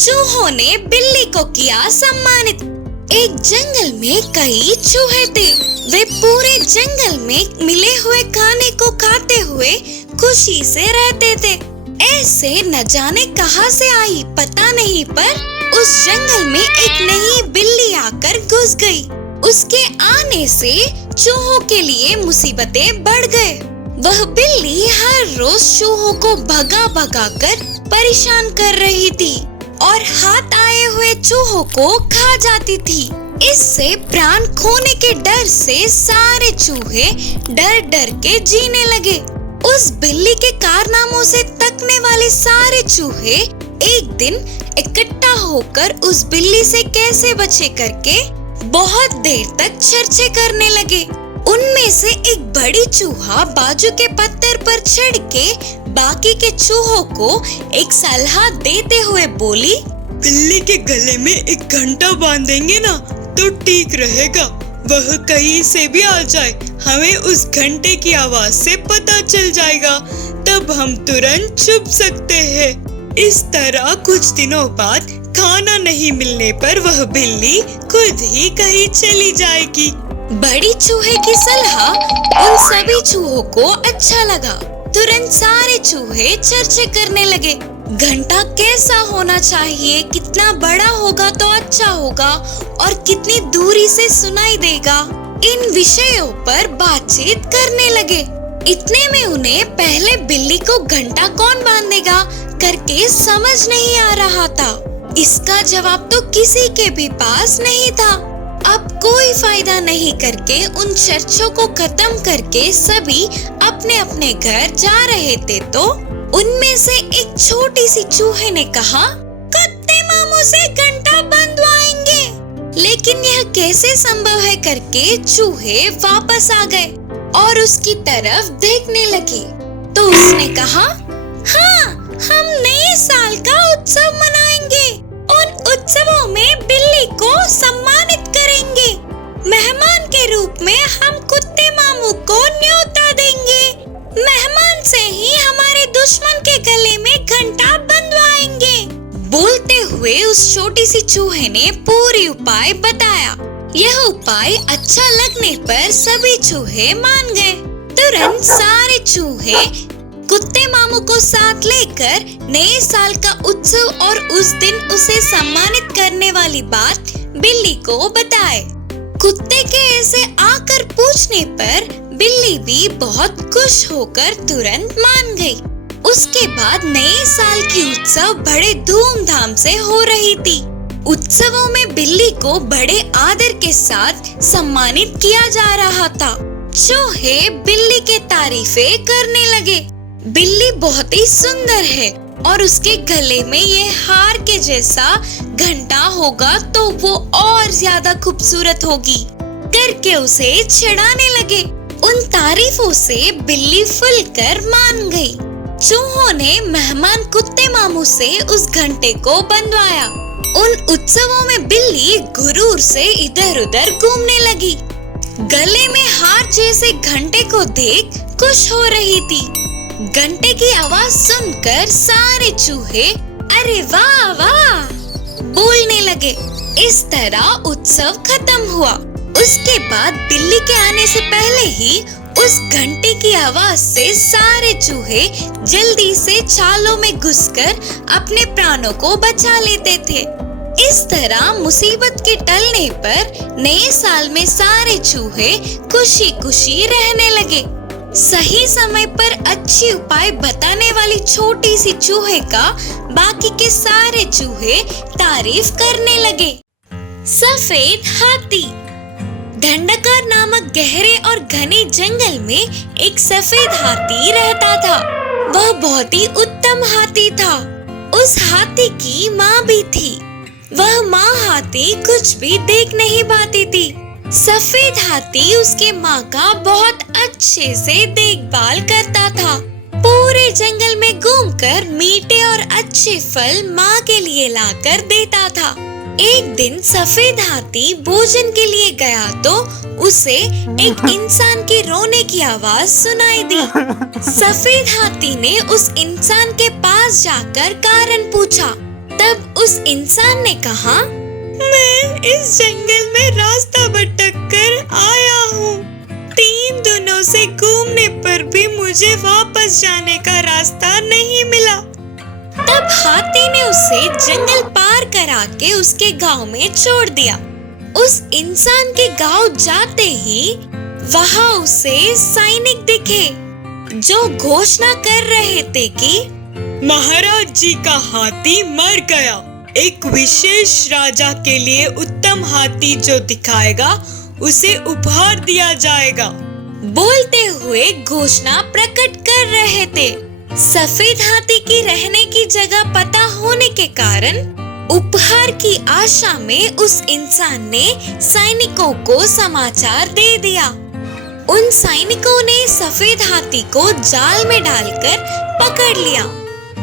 चूहों ने बिल्ली को किया सम्मानित। एक जंगल में कई चूहे थे। वे पूरे जंगल में मिले हुए खाने को खाते हुए खुशी से रहते थे। ऐसे न जाने कहां से आई पता नहीं, पर उस जंगल में एक नई बिल्ली आकर घुस गई। उसके आने से चूहों के लिए मुसीबतें बढ़ गए। वह बिल्ली हर रोज चूहों को भगा भगा कर परेशान कर रही थी और हाथ आए हुए चूहों को खा जाती थी। इससे प्राण खोने के डर से सारे चूहे डर डर के जीने लगे। उस बिल्ली के कारनामों से थकने वाले सारे चूहे एक दिन इकट्ठा होकर उस बिल्ली से कैसे बचे करके बहुत देर तक चर्चा करने लगे। उनमें से एक बड़ी चूहा बाजू के पत्थर पर चढ़ के बाकी के चूहों को एक सलाह देते हुए बोली, बिल्ली के गले में एक घंटा बांधेंगे ना तो ठीक रहेगा। वह कहीं से भी आ जाए, हमें उस घंटे की आवाज से पता चल जाएगा, तब हम तुरंत छुप सकते हैं। इस तरह कुछ दिनों बाद खाना नहीं मिलने पर वह बिल्ली खुद ही कहीं चली जाएगी। बड़ी चूहे की सलाह उन सभी चूहों को अच्छा लगा। तुरंत सारे चूहे चर्चा करने लगे। घंटा कैसा होना चाहिए, कितना बड़ा होगा तो अच्छा होगा और कितनी दूरी से सुनाई देगा, इन विषयों पर बातचीत करने लगे। इतने में उन्हें पहले बिल्ली को घंटा कौन बांधेगा करके समझ नहीं आ रहा था। इसका जवाब तो किसी के भी पास नहीं था। अब कोई फायदा नहीं करके उन चर्चों को खत्म करके सभी अपने अपने घर जा रहे थे तो उनमें से एक छोटी सी चूहे ने कहा, कुत्ते मामू से घंटा बंधवाएंगे। लेकिन यह कैसे संभव है करके चूहे वापस आ गए और उसकी तरफ देखने लगे। तो उसने कहा, हाँ, हम नए साल का उत्सव मनाएंगे। उन उत्सवों में बिल्ली को सम्मानित करेंगे। मेहमान के रूप में हम कुत्ते मामू को न्योता देंगे। मेहमान से ही हमारे दुश्मन के गले में घंटा बंधवाएंगे। बोलते हुए उस छोटी सी चूहे ने पूरी उपाय बताया। यह उपाय अच्छा लगने पर सभी चूहे मान गए। तुरंत सारे चूहे कुत्ते मामू को साथ लेकर नए साल का उत्सव और उस दिन उसे सम्मानित करने वाली बात बिल्ली को बताए। कुत्ते के ऐसे आकर पूछने पर बिल्ली भी बहुत खुश होकर तुरंत मान गई। उसके बाद नए साल की उत्सव बड़े धूमधाम से हो रही थी। उत्सवों में बिल्ली को बड़े आदर के साथ सम्मानित किया जा रहा था। चूहे बिल्ली के तारीफें करने लगे। बिल्ली बहुत ही सुंदर है और उसके गले में ये हार के जैसा घंटा होगा तो वो और ज्यादा खूबसूरत होगी करके उसे चिढ़ाने लगे। उन तारीफों से बिल्ली फुलकर मान गई। चूहों ने मेहमान कुत्ते मामू से उस घंटे को बंधवाया। उन उत्सवों में बिल्ली गुरूर से इधर उधर घूमने लगी। गले में हार जैसे घंटे को देख खुश हो रही थी। घंटे की आवाज सुनकर सारे चूहे अरे वाह वाह बोलने लगे। इस तरह उत्सव खत्म हुआ। उसके बाद बिल्ली के आने से पहले ही उस घंटे की आवाज से सारे चूहे जल्दी से चालों में घुसकर अपने प्राणों को बचा लेते थे। इस तरह मुसीबत के टलने पर नए साल में सारे चूहे खुशी खुशी रहने लगे। सही समय पर अच्छी उपाय बताने वाली छोटी सी चूहे का बाकी के सारे चूहे तारीफ करने लगे। सफेद हाथी। ढंढकार नामक गहरे और घने जंगल में एक सफेद हाथी रहता था। वह बहुत ही उत्तम हाथी था। उस हाथी की माँ भी थी। वह माँ हाथी कुछ भी देख नहीं पाती थी। सफेद हाथी उसके माँ का बहुत अच्छे से देखभाल करता था। पूरे जंगल में घूमकर मीठे और अच्छे फल माँ के लिए लाकर देता था। एक दिन सफेद हाथी भोजन के लिए गया तो उसे एक इंसान के रोने की आवाज सुनाई दी। सफेद हाथी ने उस इंसान के पास जाकर कारण पूछा तब उस इंसान ने कहा, मैं इस जंगल में रास्ता भटक कर आया हूँ। 3 दिनों से घूमने पर भी मुझे वापस जाने का रास्ता नहीं मिला। तब हाथी ने उसे जंगल पार करा के उसके गांव में छोड़ दिया। उस इंसान के गांव जाते ही वहाँ उसे सैनिक दिखे जो घोषणा कर रहे थे कि महाराज जी का हाथी मर गया। एक विशेष राजा के लिए उत्तम हाथी जो दिखाएगा उसे उपहार दिया जाएगा। बोलते हुए घोषणा प्रकट कर रहे थे। सफेद हाथी की रहने की जगह पता होने के कारण उपहार की आशा में उस इंसान ने सैनिकों को समाचार दे दिया। उन सैनिकों ने सफेद हाथी को जाल में डालकर पकड़ लिया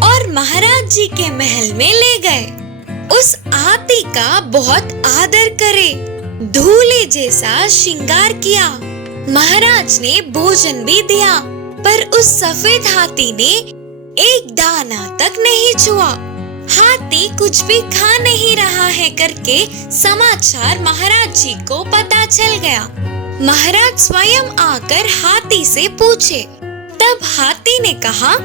और महाराज जी के महल में ले गए। उस हाथी का बहुत आदर करे, दूल्हे जैसा श्रृंगार किया। महाराज ने भोजन भी दिया, पर उस सफेद हाथी ने एक दाना तक नहीं छुआ। हाथी कुछ भी खा नहीं रहा है करके समाचार महाराज जी को पता चल गया। महाराज स्वयं आकर हाथी से पूछे। तब हाथी ने कहा,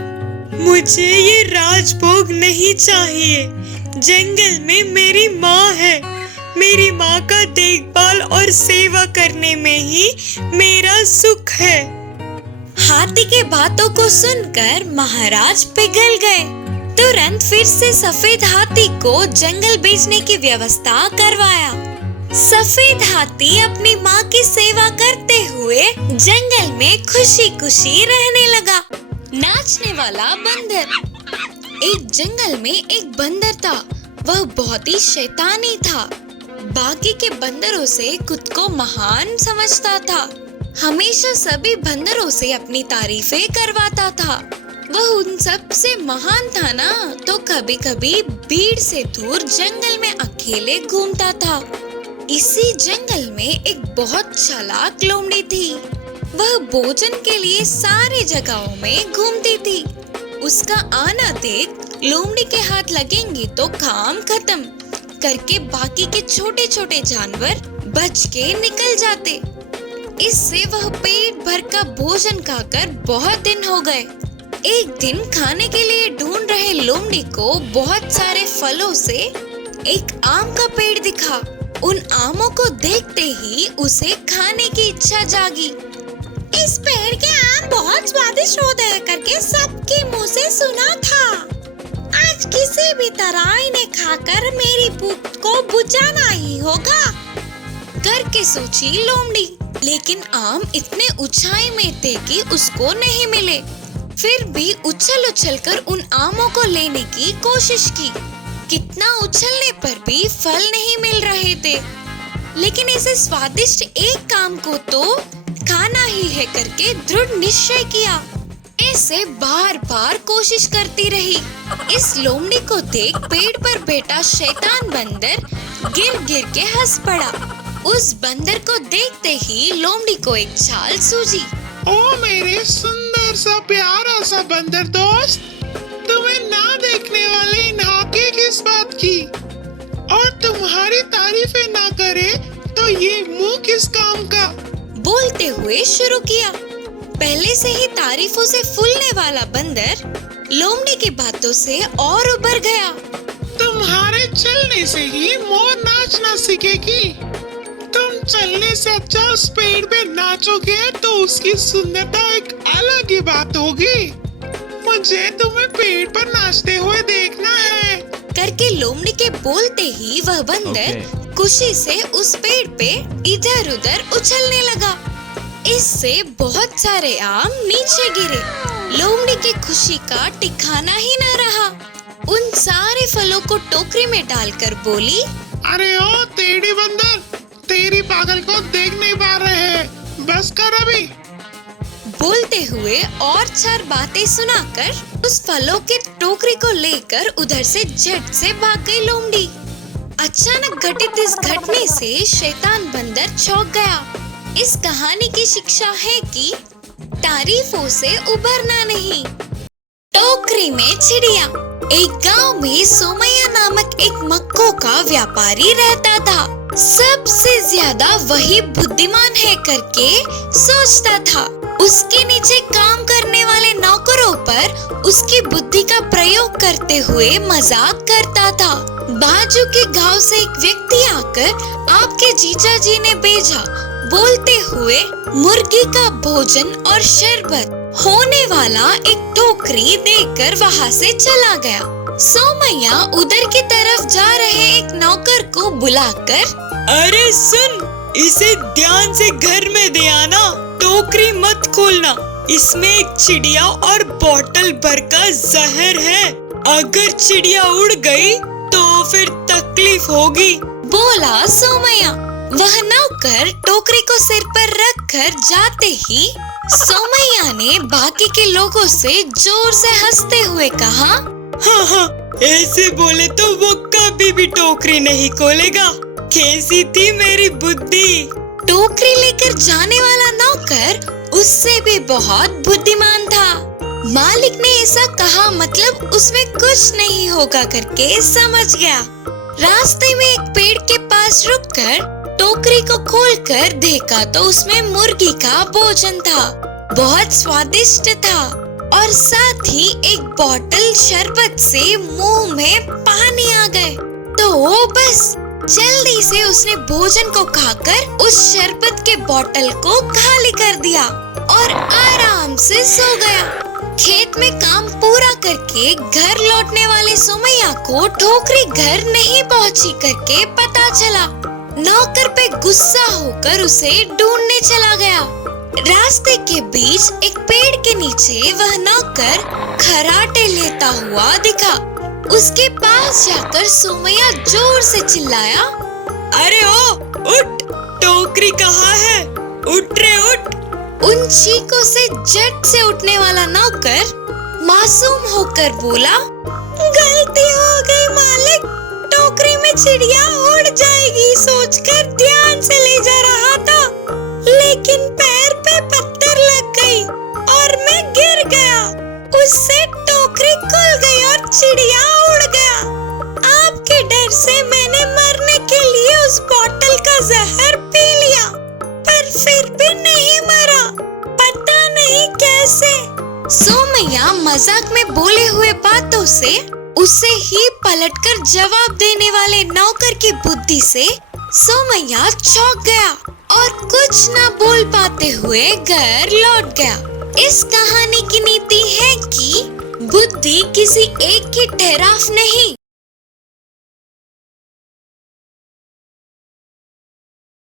मुझे ये राजभोग नहीं चाहिए। जंगल में मेरी माँ है। मेरी माँ का देखभाल और सेवा करने में ही मेरा सुख है। हाथी के बातों को सुनकर महाराज पिघल गए। तुरंत फिर से सफेद हाथी को जंगल भेजने की व्यवस्था करवाया। सफेद हाथी अपनी माँ की सेवा करते हुए जंगल में खुशी खुशी रहने लगा। नाचने वाला बंदर। एक जंगल में एक बंदर था। वह बहुत ही शैतानी था। बाकी के बंदरों से खुद को महान समझता था। हमेशा सभी बंदरों से अपनी तारीफें करवाता था। वह उन सब से महान था ना, तो कभी कभी भीड़ से दूर जंगल में अकेले घूमता था। इसी जंगल में एक बहुत चालाक लोमड़ी थी। वह भोजन के लिए सारी जगहों में घूमती थी। उसका आना देख लोमड़ी के हाथ लगेंगे तो काम खत्म करके बाकी के छोटे छोटे जानवर बच के निकल जाते। इससे वह पेट भर का भोजन खाकर बहुत दिन हो गए। एक दिन खाने के लिए ढूंढ रहे लोमड़ी को बहुत सारे फलों से एक आम का पेड़ दिखा। उन आमों को देखते ही उसे खाने की इच्छा जागी। इस पेड़ के आम बहुत स्वादिष्ट होते हैं करके सबके मुंह से सुना था। आज किसी भी तरह इन्हें खाकर मेरी भूख को बुझाना ही होगा करके सोची लोमड़ी। लेकिन आम इतने ऊंचाई में थे कि उसको नहीं मिले। फिर भी उछल उछल कर उन आमों को लेने की कोशिश की। कितना उछलने पर भी फल नहीं मिल रहे थे। लेकिन ऐसे स्वादिष्ट एक काम को तो खाना ही है करके दृढ़ निश्चय किया। ऐसे बार बार कोशिश करती रही। इस लोमड़ी को देख पेड़ पर बैठा शैतान बंदर गिर गिर के हंस पड़ा। उस बंदर को देखते ही लोमड़ी को एक चाल सूझी। ओ मेरे सुंदर सा प्यारा सा बंदर दोस्त, तुम्हें ना देखने वाले इन हाथी किस बात की, और तुम्हारी तारीफें ना करे तो ये मुंह किस काम का। बोलते हुए शुरू किया। पहले से ही तारीफों से फूलने वाला बंदर लोमड़ी की बातों से और उबर गया। तुम्हारे चलने से ही मोर नाचना सीखेगी। तुम चलने से अच्छा उस पेड़ पे नाचोगे तो उसकी सुंदरता एक अलग ही बात होगी। मुझे तुम्हें पेड़ पर नाचते हुए देखना है करके लोमड़ी के बोलते ही वह बंदर खुशी से उस पेड़ पे इधर उधर उछलने लगा। इससे बहुत सारे आम नीचे गिरे। लोमड़ी की खुशी का ठिकाना ही न रहा। उन सारे फलों को टोकरी में डालकर बोली, अरे ओ टेढ़ी बंदर, तेरी पागल को देख नहीं पा रहे हैं, बस कर अभी। बोलते हुए और 4 बातें सुनाकर उस फलों के टोकरी को लेकर उधर से झट से भाग गई लोमड़ी। अचानक घटित इस घटने से शैतान बंदर चौंक गया। इस कहानी की शिक्षा है कि तारीफों से उबरना नहीं। टोकरी में चिड़िया। एक गांव में सोमैया नामक एक मक्खों का व्यापारी रहता था। सबसे ज्यादा वही बुद्धिमान है करके सोचता था। उसके नीचे काम करने वाले नौकरों पर उसकी बुद्धि का प्रयोग करते हुए मजाक करता था। बाजू के गांव से एक व्यक्ति आकर आपके जीजा जी ने भेजा, बोलते हुए मुर्गी का भोजन और शरबत होने वाला एक टोकरी देकर वहाँ से चला गया। सोमैया उधर की तरफ जा रहे एक नौकर को बुलाकर, अरे सुन, इसे ध्यान से घर में दे आना, टोकरी मत खोलना, इसमें एक चिड़िया और बोतल भर का जहर है, अगर चिड़िया उड़ गई तो फिर तकलीफ होगी, बोला सोमैया। वह नौकर टोकरी को सिर पर रखकर जाते ही सोमैया ने बाकी के लोगों से जोर से हंसते हुए कहा, हाँ, ऐसे बोले तो वो कभी भी टोकरी नहीं खोलेगा, कैसी थी मेरी बुद्धि। टोकरी लेकर जाने वाला नौकर उससे भी बहुत बुद्धिमान था। मालिक ने ऐसा कहा मतलब उसमें कुछ नहीं होगा करके समझ गया। रास्ते में एक पेड़ के पास रुककर टोकरी को खोलकर देखा तो उसमें मुर्गी का भोजन था। बहुत स्वादिष्ट था और साथ ही एक बोतल शरबत से मुंह में पानी आ गए। तो बस जल्दी से उसने भोजन को खाकर उस शरबत के बोतल को खाली कर दिया और आराम से सो गया। खेत में काम पूरा करके घर लौटने वाले सोमैया को टोकरी घर नहीं पहुंची करके पता चला। नौकर पे गुस्सा होकर उसे ढूंढने चला गया। रास्ते के बीच एक पेड़ के नीचे वह नौकर खराटे लेता हुआ दिखा। उसके पास जाकर सोमैया जोर से चिल्लाया, अरे ओ उठ, टोकरी कहाँ है, उठ रे उठ। उन चीखों से झट से उठने वाला नौकर मासूम होकर बोला, गलती हो गई मालिक, टोकरी में चिड़िया उड़ जाएगी सोचकर ध्यान से ले जा रहा था, लेकिन पैर पे पत्थर लग गई और मैं गिर गया, उससे टोकरी खुल गई और चिड़िया उड़ गया। आपके डर से मैंने मरने के लिए उस बोतल का जहर पी लिया, पर फिर भी नहीं मरा, पता नहीं कैसे। सोमैया मजाक में बोले हुए बातों से उसे ही पलटकर जवाब देने वाले नौकर की बुद्धि से सोमैया चौंक गया और कुछ न बोल पाते हुए घर लौट गया। इस कहानी की नीति है कि बुद्धि किसी एक की ठहराव नहीं